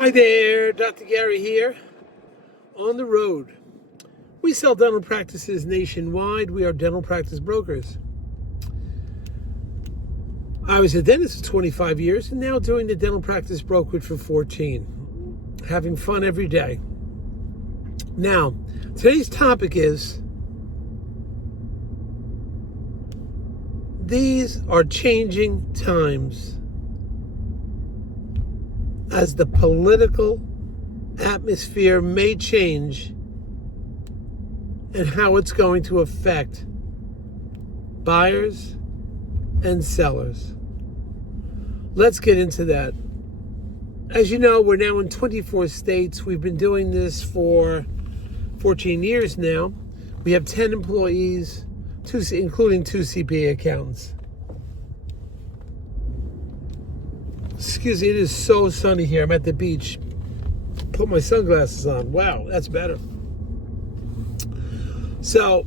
Hi there, Dr. Gary here, on the road. We sell dental practices nationwide. We are dental practice brokers. I was a dentist for 25 years and now doing the dental practice brokerage for 14. Having fun every day. Now, today's topic is, these are changing times. As the political atmosphere may change and how it's going to affect buyers and sellers. Let's get into that. As you know, we're now in 24 states. We've been doing this for 14 years now. We have 10 employees, including 2 CPA accountants. Excuse me, it is so sunny here. I'm at the beach. Put my sunglasses on. Wow, that's better. So,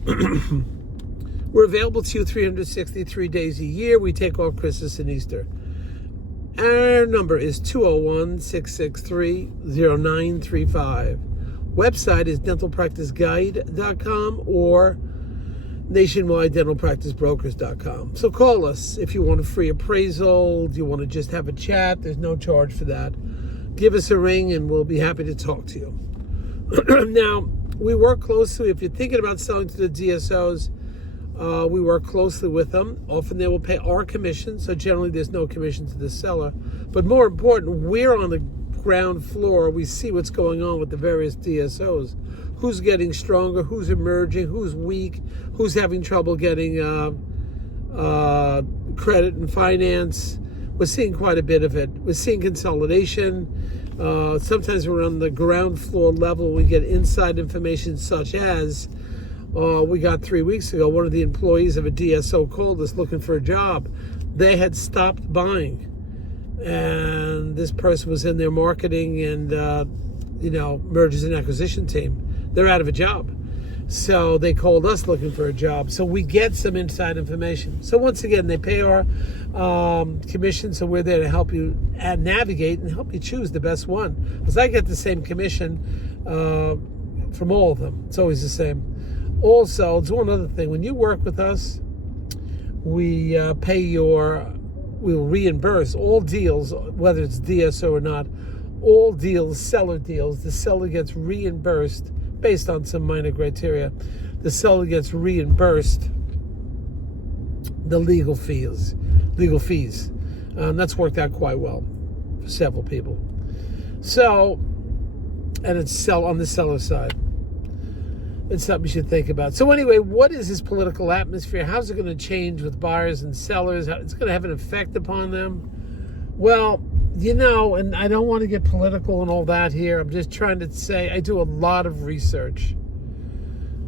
we're available to you 363 days a year. We take off Christmas and Easter. Our number is 201-663-0935. Website is dentalpracticeguide.com or nationwidedentalpracticebrokers.com. So call us if you want a free appraisal. Do you want to just have a chat? There's no charge for that. Give us a ring and we'll be happy to talk to you. Now, we work closely. If you're thinking about selling to the DSOs, we work closely with them. Often they will pay our commission, so generally there's no commission to the seller. But more important, we're on the ground floor. We see what's going on with the various DSOs. Who's getting stronger, who's emerging, who's weak, who's having trouble getting credit and finance. We're seeing quite a bit of it. We're seeing consolidation. Sometimes we're on the ground floor level. We get inside information such as, we got 3 weeks ago, one of the employees of a DSO called us looking for a job. They had stopped buying. And this person was in their marketing and, mergers and acquisition team. They're out of a job. So they called us looking for a job. So we get some inside information. So once again, they pay our commission. So we're there to help you navigate and help you choose the best one. Because I get the same commission from all of them. It's always the same. Also, it's one other thing. When you work with us, we we'll reimburse all deals, whether it's DSO or not, all deals, seller deals, the seller gets reimbursed based on some minor criteria. The seller gets reimbursed the legal fees. That's worked out quite well for several people. So, and it's on the seller side. It's something you should think about. So anyway, what is this political atmosphere? How's it going to change with buyers and sellers? It's going to have an effect upon them. Well, and I don't want to get political and all that here. I'm just trying to say I do a lot of research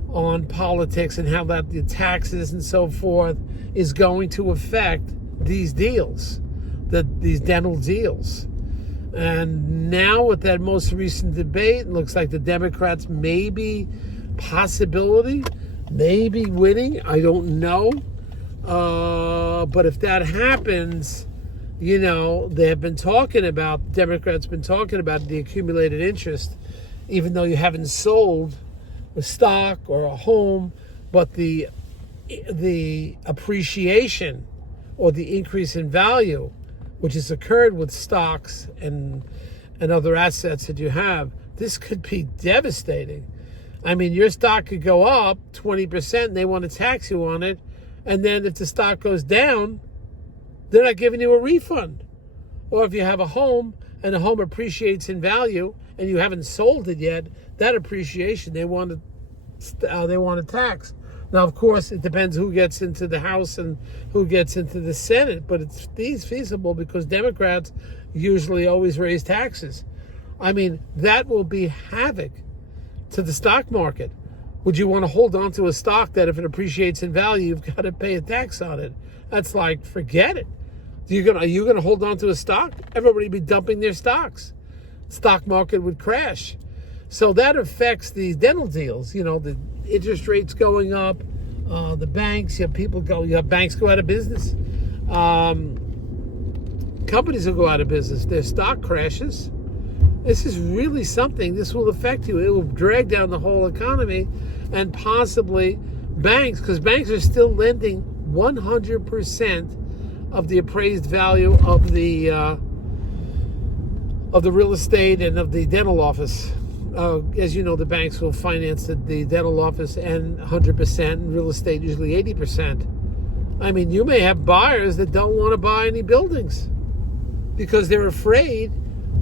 on politics and how that the taxes and so forth is going to affect these deals, these dental deals. And now with that most recent debate, it looks like the Democrats may be winning. I don't know. But if that happens, they have been talking about, Democrats been talking about the accumulated interest, even though you haven't sold a stock or a home, but the appreciation or the increase in value, which has occurred with stocks and other assets that you have, this could be devastating. I mean, your stock could go up 20% and they want to tax you on it. And then if the stock goes down, they're not giving you a refund. Or if you have a home and the home appreciates in value and you haven't sold it yet, that appreciation they want to tax. Now, of course, it depends who gets into the House and who gets into the Senate, but it's feasible because Democrats usually always raise taxes. I mean, that will be havoc to the stock market. Would you want to hold on to a stock that if it appreciates in value, you've got to pay a tax on it? That's like, forget it. Are you gonna hold on to a stock? Everybody would be dumping their stocks. Stock market would crash. So that affects the dental deals. The interest rates going up, the banks. You have banks go out of business. Companies will go out of business. Their stock crashes, This is really something. This will affect you. It will drag down the whole economy, and possibly banks, because banks are still lending 100% of the appraised value of the real estate and of the dental office. As you know, the banks will finance the dental office and 100%, and real estate usually 80%. I mean, you may have buyers that don't want to buy any buildings because they're afraid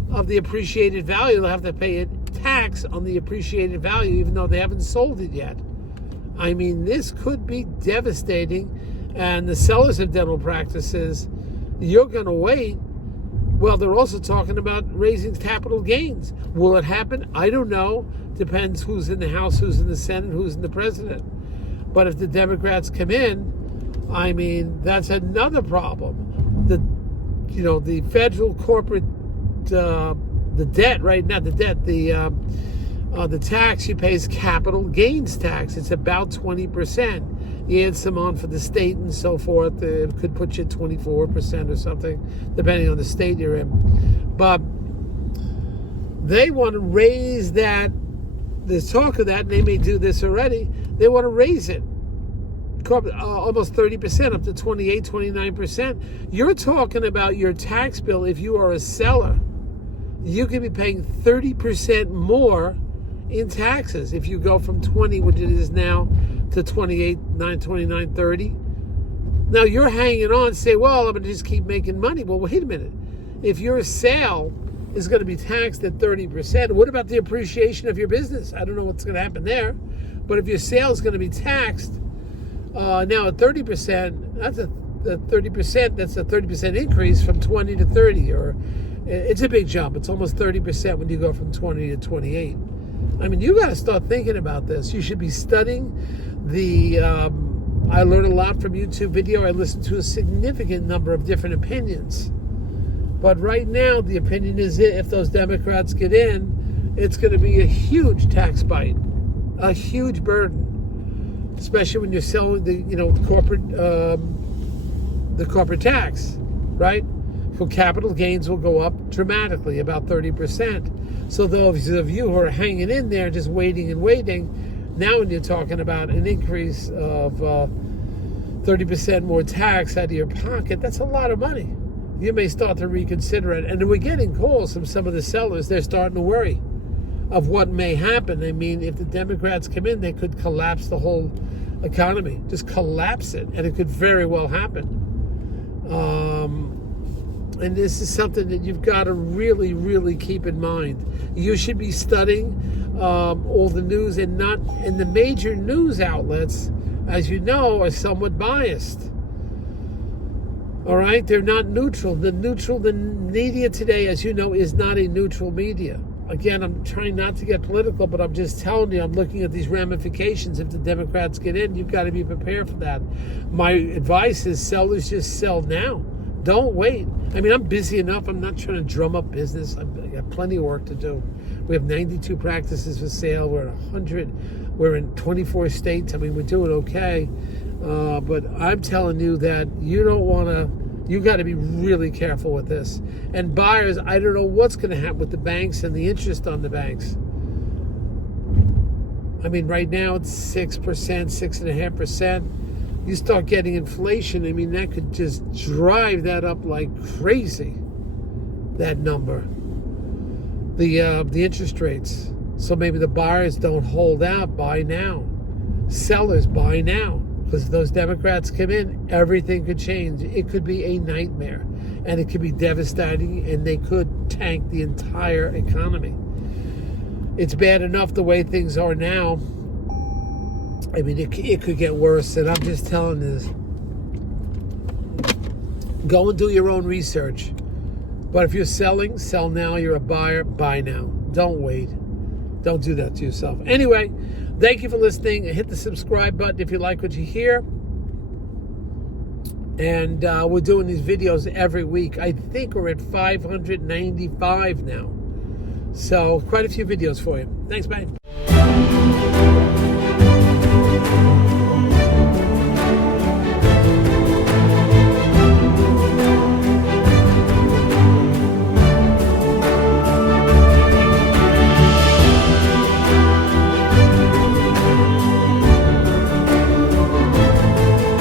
of the appreciated value. They'll have to pay a tax on the appreciated value even though they haven't sold it yet. I mean, this could be devastating. And the sellers of dental practices, you're going to wait. Well, they're also talking about raising capital gains. Will it happen? I don't know. Depends who's in the House, who's in the Senate, who's in the president. But if the Democrats come in, I mean, that's another problem. The federal corporate, the debt right now, the tax you pay is capital gains tax. It's about 20%. You add some on for the state and so forth, it could put you at 24% or something, depending on the state you're in. But they want to raise that. There's talk of that, and they may do this already. They want to raise it almost 30%, up to 28, 29%. You're talking about your tax bill. If you are a seller, you could be paying 30% more in taxes if you go from 20, which it is now, to 28, 9, 29, 30. Now you're hanging on, say, well, I'm going to just keep making money. Well, wait a minute. If your sale is going to be taxed at 30%, what about the appreciation of your business? I don't know what's going to happen there. But if your sale is going to be taxed now at 30%, that's a 30%. That's a 30% increase from 20 to 30, or it's a big jump. It's almost 30% when you go from 20 to 28. I mean, you got to start thinking about this. You should be studying I learned a lot from YouTube video. I listened to a significant number of different opinions. But right now, the opinion is if those Democrats get in, it's going to be a huge tax bite, a huge burden, especially when you're selling the corporate tax, right? So capital gains will go up dramatically, about 30%. So those of you who are hanging in there, just waiting and waiting, now when you're talking about an increase of 30% more tax out of your pocket, that's a lot of money. You may start to reconsider it. And we're getting calls from some of the sellers. They're starting to worry of what may happen. I mean, if the Democrats come in, they could collapse the whole economy, just collapse it, and it could very well happen. And this is something that you've got to really, really keep in mind. You should be studying all the news, and the major news outlets, as you know, are somewhat biased. All right, they're not neutral. The media today, as you know, is not a neutral media. Again, I'm trying not to get political, but I'm just telling you, I'm looking at these ramifications. If the Democrats get in, you've got to be prepared for that. My advice is sellers just sell now. Don't wait. I mean, I'm busy enough. I'm not trying to drum up business. I've got plenty of work to do. We have 92 practices for sale. We're at 100. We're in 24 states. I mean, we're doing okay. But I'm telling you that you got to be really careful with this. And buyers, I don't know what's going to happen with the banks and the interest on the banks. I mean, right now it's 6%, 6.5%. You start getting inflation, I mean, that could just drive that up like crazy, that number. The interest rates. So maybe the buyers don't hold out, buy now. Sellers, buy now. Because if those Democrats come in, everything could change. It could be a nightmare. And it could be devastating, and they could tank the entire economy. It's bad enough the way things are now. I mean, it could get worse, and I'm just telling you this. Go and do your own research. But if you're selling, sell now. You're a buyer, buy now. Don't wait. Don't do that to yourself. Anyway, thank you for listening. Hit the subscribe button if you like what you hear. And we're doing these videos every week. I think we're at 595 now. So quite a few videos for you. Thanks, bye.